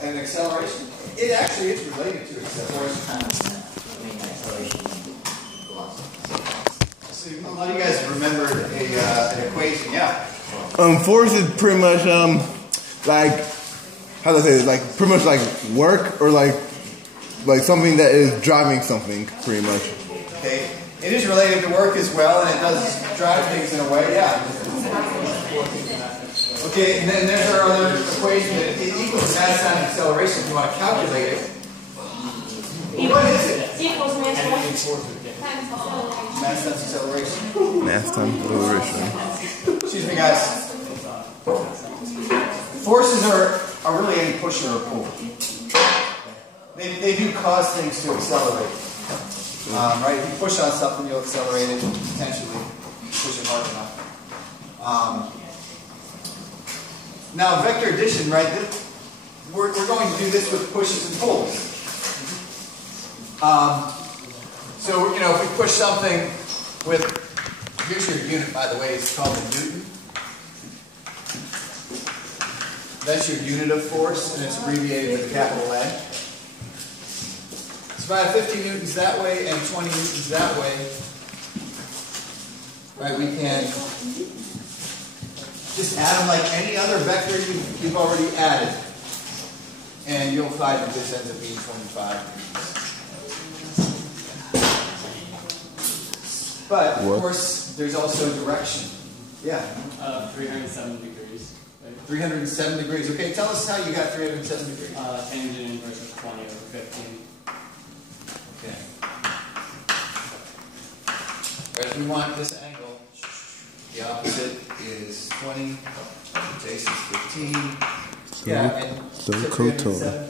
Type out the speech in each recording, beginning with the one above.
And acceleration? It actually is related to acceleration. So a lot of you guys remember an equation, yeah? Force is pretty much like, how do I say this? Like pretty much like work or like something that is driving something, pretty much. Okay. It is related to work as well, and it does drive things in a way, yeah. Okay, and then there's our other equation that it equals mass times acceleration. If you want to calculate it. What is it? Equals mass times acceleration. Mass times acceleration. Excuse me, guys. Forces are really any push or a pull. They do cause things to accelerate. Right? If you push on something, you'll accelerate it potentially. Push it hard enough. Now, vector addition, right? We're going to do this with pushes and pulls. So, you know, if we push something with, here's your unit, by the way, it's called a Newton. That's your unit of force, and it's abbreviated with a capital N. It's about 50 newtons that way and 20 newtons that way. Right, we can just add them like any other vector you've already added. And you'll find that this ends up being 25 degrees. But, of course, there's also direction. Yeah? 307 degrees. Right? 307 degrees. Okay, tell us how you got 307 degrees. Tangent inverse of 20 over 15. Okay. Right, if we want this angle, the opposite is 20, base is 15. Yeah, and so cool. Yeah.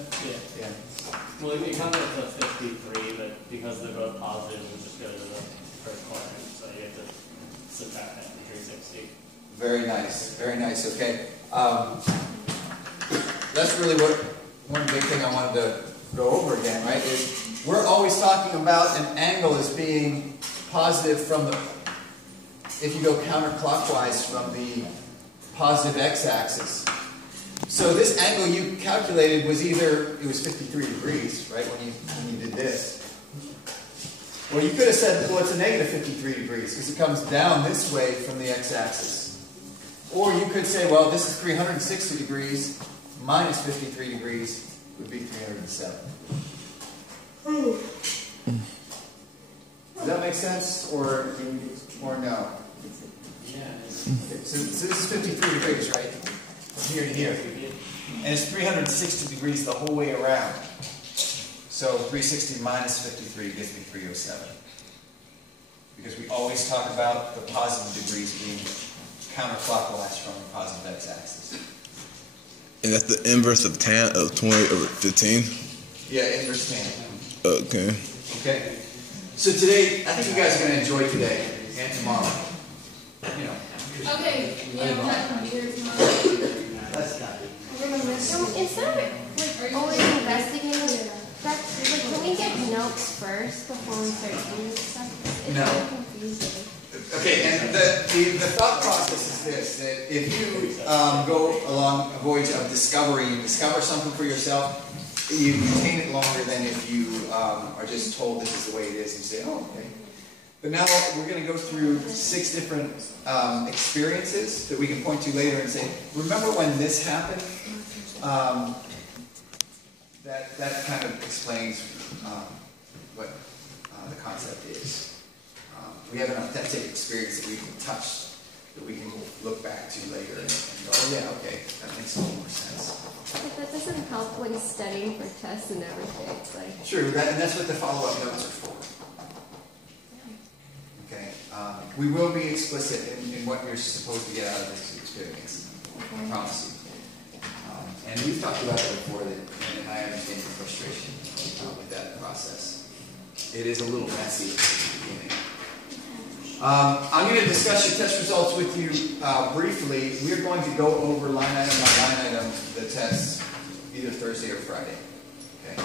Well, it comes up to 53, but because they're both positive, we just go to the first quadrant, so you have to subtract that from 360. Very nice, very nice. Okay, that's really one big thing I wanted to go over again, right? Is we're always talking about an angle as being positive from the, if you go counterclockwise from the positive x-axis. So this angle you calculated was either, it was 53 degrees, right, when you did this. Or you could have said, well, it's a negative 53 degrees because it comes down this way from the x-axis. Or you could say, well, this is 360 degrees minus 53 degrees would be 307. Does that make sense, or no? Yeah. Okay, so this is 53 degrees, right? From here to here. And it's 360 degrees the whole way around. So 360 minus 53 gives me 307. Because we always talk about the positive degrees being counterclockwise from the positive x-axis. And that's the inverse of tan of 20 over 15? Yeah, inverse tan. Okay. Okay. So today, I think you guys are going to enjoy today and tomorrow. You know. Okay, yeah, we'll have computers tomorrow. That's not it. Instead of like always investigating, like, can we get notes first before we start doing this stuff? It's No. really confusing. Okay, and the thought process is this, that if you go along a voyage of discovery, you discover something for yourself, you retain it longer than if you are just told this is the way it is, and you say, oh, okay. But now we're going to go through 6 different experiences that we can point to later and say, remember when this happened? That kind of explains what the concept is. We have an authentic experience that we've touched that we can look back to later and go, oh yeah, okay, that makes a little more sense. But that doesn't help when studying for tests and everything. It's like True, and that's what the follow-up notes are for. Okay, we will be explicit in what you're supposed to get out of this experience. I promise you. And we've talked about it before, and I understand your frustration with that process. It is a little messy at the beginning. I'm going to discuss your test results with you briefly. We're going to go over line item by line item the tests either Thursday or Friday. Okay,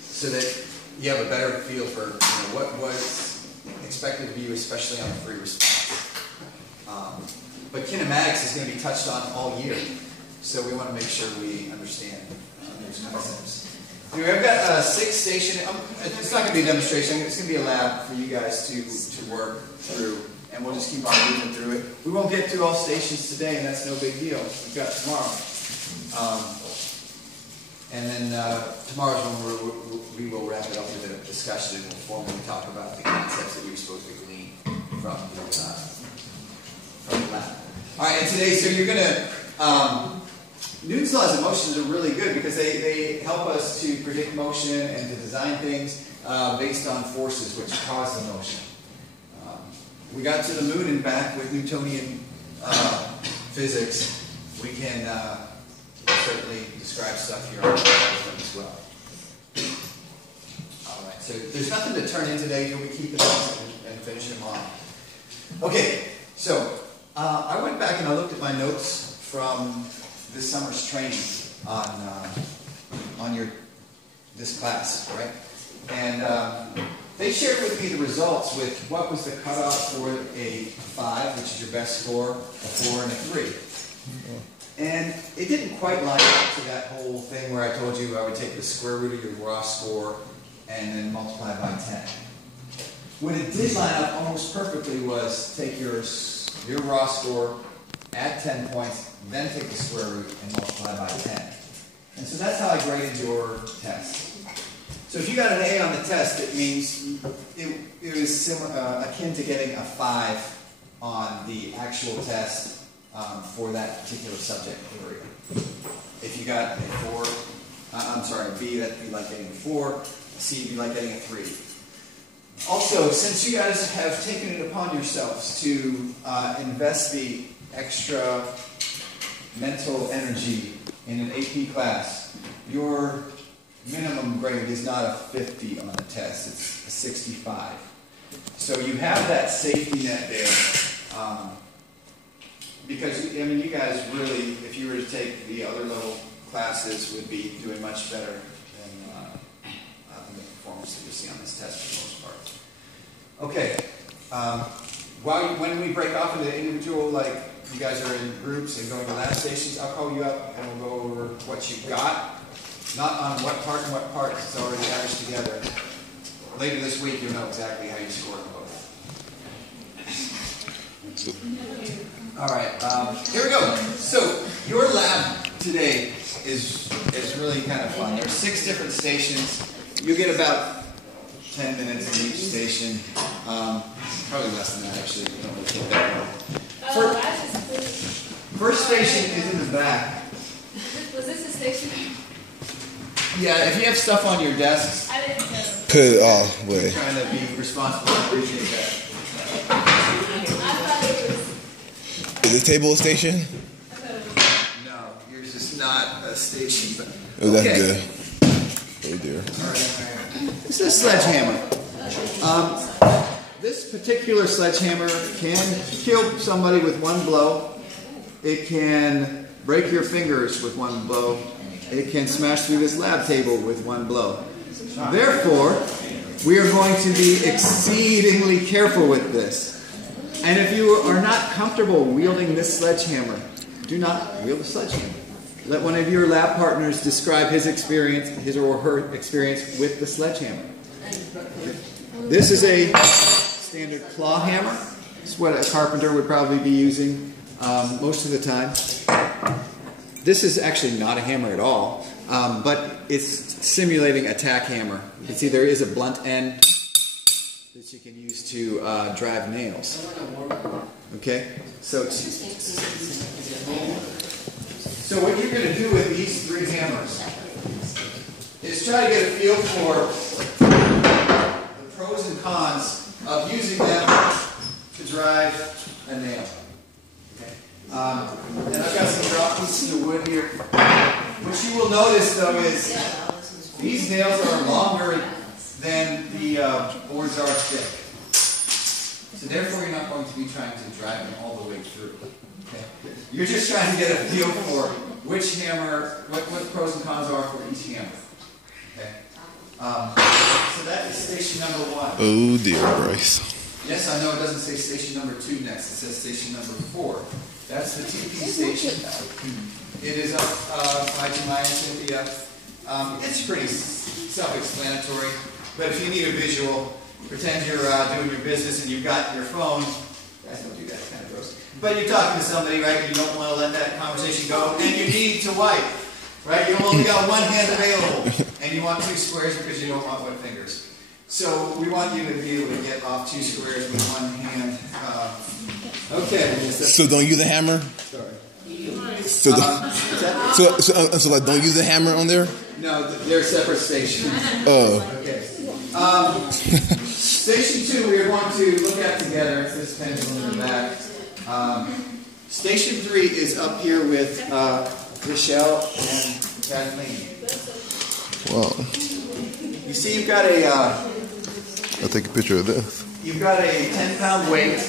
so that you have a better feel for what was expected of you, especially on the free response. but kinematics is going to be touched on all year. So we want to make sure we understand those concepts. Anyway, I've got a 6-station. It's not going to be a demonstration. It's going to be a lab for you guys to work through, and we'll just keep on moving through it. We won't get through all stations today, and that's no big deal. We've got tomorrow. And then tomorrow's when we will wrap it up with a discussion, and we'll formally talk about the concepts that we were supposed to glean from the lab. All right, and today, so you're going to... Newton's laws of motion are really good because they help us to predict motion and to design things based on forces which cause the motion. We got to the moon and back with Newtonian physics. We can certainly describe stuff here on the diagram as well. All right, so there's nothing to turn in today. You'll be keeping them and finishing them off. Okay, so I went back and I looked at my notes from this summer's training on this class, right? And they shared with me the results with what was the cutoff for a 5, which is your best score, a 4, and a 3. And it didn't quite line up to that whole thing where I told you I would take the square root of your raw score and then multiply by 10. What it did line up almost perfectly was take your raw score, add 10 points, then take the square root and multiply by 10. And so that's how I graded your test. So if you got an A on the test, it means it was similar, akin to getting a 5 on the actual test for that particular subject area. If you got a 4, a B, that'd be like getting a 4. A C would be like getting a 3. Also, since you guys have taken it upon yourselves to invest the extra mental energy in an AP class, your minimum grade is not a 50 on the test, it's a 65. So you have that safety net there. Because, I mean, you guys really, if you were to take the other level classes, would be doing much better than the performance that you see on this test for the most part. Okay. When we break off into individual, like, you guys are in groups and going to lab stations, I'll call you up and we'll go over what you've got. Not on what part and what part, it's already averaged together. Later this week, you'll know exactly how you scored them both. All right, here we go. So your lab today is really kind of fun. There's 6 different stations. You get about 10 minutes in each station. Probably less than that, actually. You don't really take that long. First station is in the back. Was this a station? Yeah, if you have stuff on your desks, I didn't know. Put it all away. Trying to be responsible and appreciate that. I thought it was. Is the table a station? No, yours is not a station. But Oh, that's okay. good. Oh dear. All right. This is a sledgehammer. This particular sledgehammer can kill somebody with one blow. It can break your fingers with one blow. It can smash through this lab table with one blow. Therefore, we are going to be exceedingly careful with this. And if you are not comfortable wielding this sledgehammer, do not wield a sledgehammer. Let one of your lab partners describe his experience, his or her experience with the sledgehammer. This is a standard claw hammer. It's what a carpenter would probably be using most of the time. This is actually not a hammer at all, but it's simulating a tack hammer. You can see there is a blunt end that you can use to drive nails. Okay, so what you're going to do with these 3 hammers is try to get a feel for the pros and cons of using them to drive a nail. Okay. And I've got some drop pieces of wood here. What you will notice, though, is these nails are longer than the boards are thick. So therefore, you're not going to be trying to drive them all the way through. Okay? You're just trying to get a feel for which hammer, what the pros and cons are for each hammer. Okay? So that is station number 1. Oh dear, Bryce. Yes, I know it doesn't say station number 2 next. It says station number 4. That's the TP station. It is up by Jemima and Cynthia. It's pretty self-explanatory, but if you need a visual, pretend you're doing your business and you've got your phone. Guys don't do that, it's kind of gross. But you're talking to somebody, right, and you don't want to let that conversation go, and you need to wipe, right? You've only got one hand available, and you want 2 squares because you don't want wet fingers. So we want you to be able to get off 2 squares with one hand. Okay. So don't use a hammer? Sorry. So, so like don't use a hammer on there? No, they're separate stations. Oh. Okay. Station 2 we are going to look at together. It's this pendulum in the back. Station 3 is up here with Michelle and Kathleen. Wow. You see you've got a... I'll take a picture of this. You've got a 10-pound weight.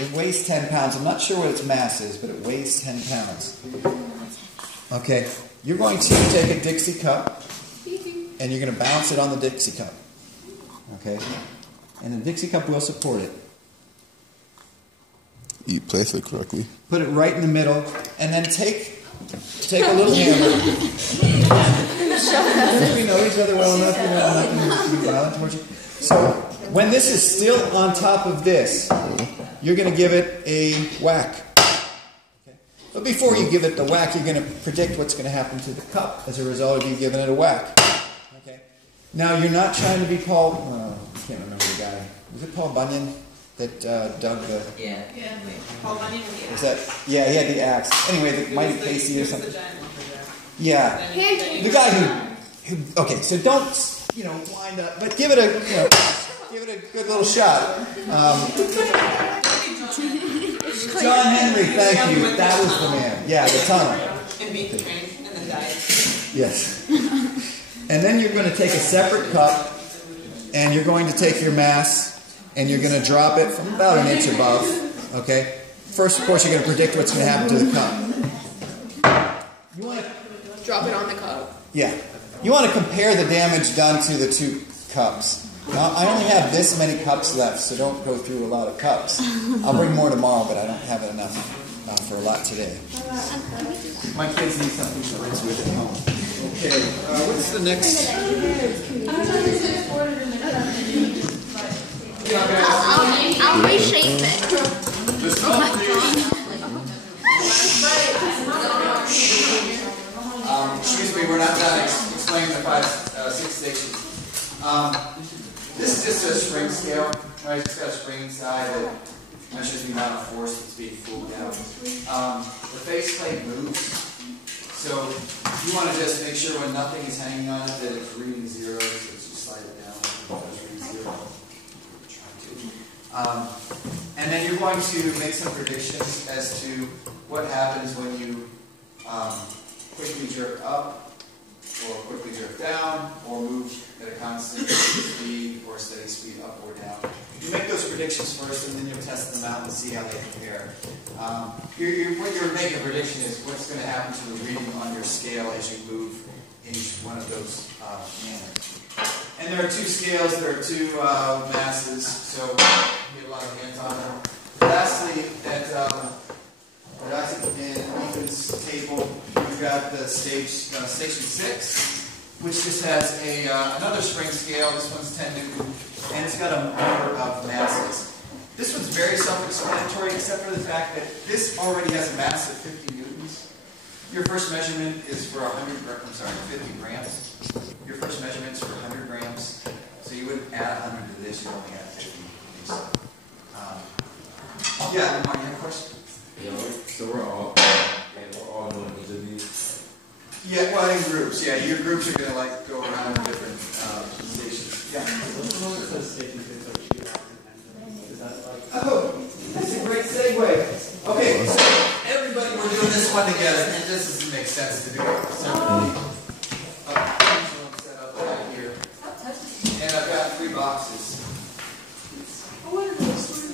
It weighs 10 pounds. I'm not sure what its mass is, but it weighs 10 pounds. Okay. You're going to take a Dixie cup, and you're going to bounce it on the Dixie cup. Okay? And the Dixie cup will support it. You place it correctly. Put it right in the middle, and then take a little hammer. We know each other well enough. We're not going to be violent towards you. So, when this is still on top of this, you're going to give it a whack. Okay. But before you give it the whack, you're going to predict what's going to happen to the cup as a result of you giving it a whack. Okay. Now, you're not trying to be Paul... I can't remember the guy. Was it Paul Bunyan that dug the... Yeah. Paul Bunyan with the axe. Was that... Yeah, he had the axe. Anyway, the Mighty Casey or something. Yeah. The guy who... Okay, so don't, wind up... But give it a... give it a good little shot. John Henry, thank you. That was the man. Yeah, the tunnel. And beat the train and then died. Yes. And then you're going to take a separate cup, and you're going to take your mass, and you're going to drop it from about an inch above. Okay? First, of course, you're going to predict what's going to happen to the cup. You want to drop it on the cup. Yeah. You want to compare the damage done to the 2 cups. Now, I only have this many cups left, so don't go through a lot of cups. I'll bring more tomorrow, but I don't have enough for a lot today. My kids need something to rinse with at home. Okay, what's the next? I'll reshape it. Excuse me, we're not done explaining the 6 stations. This is just a spring scale, right? It's got a spring inside that measures the amount of force that's being pulled down. The faceplate moves, so you want to just make sure when nothing is hanging on it that it's reading 0, so just slide it down. It does read 0. And then you're going to make some predictions as to what happens when you quickly jerk up, or quickly jerk down, or move at a constant speed or steady speed up or down. You make those predictions first, and then you'll test them out and see how they compare. What you're making a prediction is what's going to happen to the reading on your scale as you move in each one of those manners. And there are 2 scales, there are 2 masses, so you get a lot of hands on them. Lastly, in Ethan's table, you've got the station 6, which just has another spring scale. This one's 10 Newton, and it's got a number of masses. This one's very self-explanatory, except for the fact that this already has a mass of 50 newtons. Your first measurement is for 50 grams. Your first measurement is for 100 grams, so you wouldn't add 100 to this. You only add 50. Yeah, Lamar, you have a question? So we're all doing each of these? Yeah, well, in groups. Yeah, your groups are going to go around different stations. Yeah. Oh, that's a great segue. Okay, so everybody, we're doing this one together, and this doesn't make sense to do it separately. Set up right here, and I've got 3 boxes.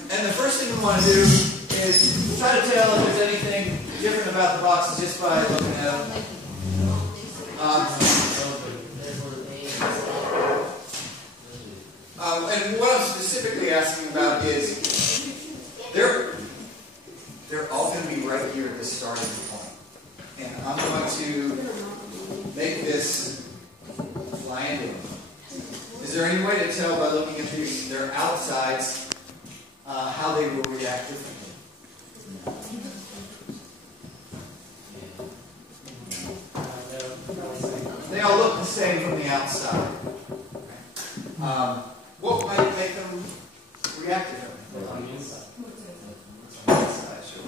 And the first thing we want to do is try to tell if there's anything different about the boxes just by looking at them. and what I'm specifically asking about is they're all going to be right here at the starting point. And I'm going to make this landing. Is there any way to tell by looking at their outsides how they will react differently? They all look the same from the outside. What might make them react differently? On the inside. On the inside, sure.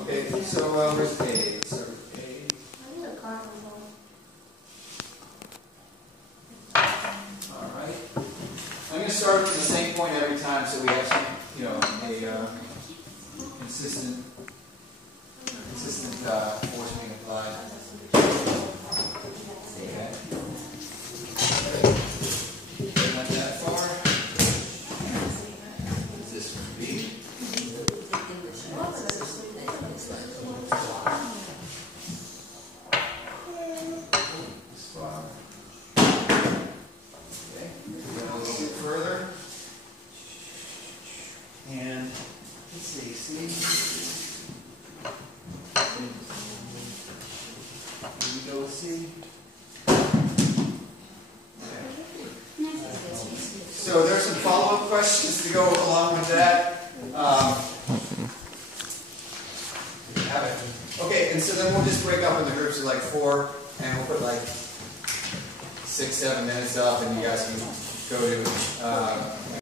Okay, so where's A? Let's start with A. I need a carbon ball. Alright. I'm going to start from the same point every time so we have some, a consistent force being applied. Okay. Not that far. Is this from B? This far. Okay, go a little bit further. And let's see. Here we go with C. Okay. So there's some follow-up questions to go along with that. Have it. Okay, and so then we'll just break up into groups of like 4, and we'll put like 6, 7 minutes up, and you guys can go to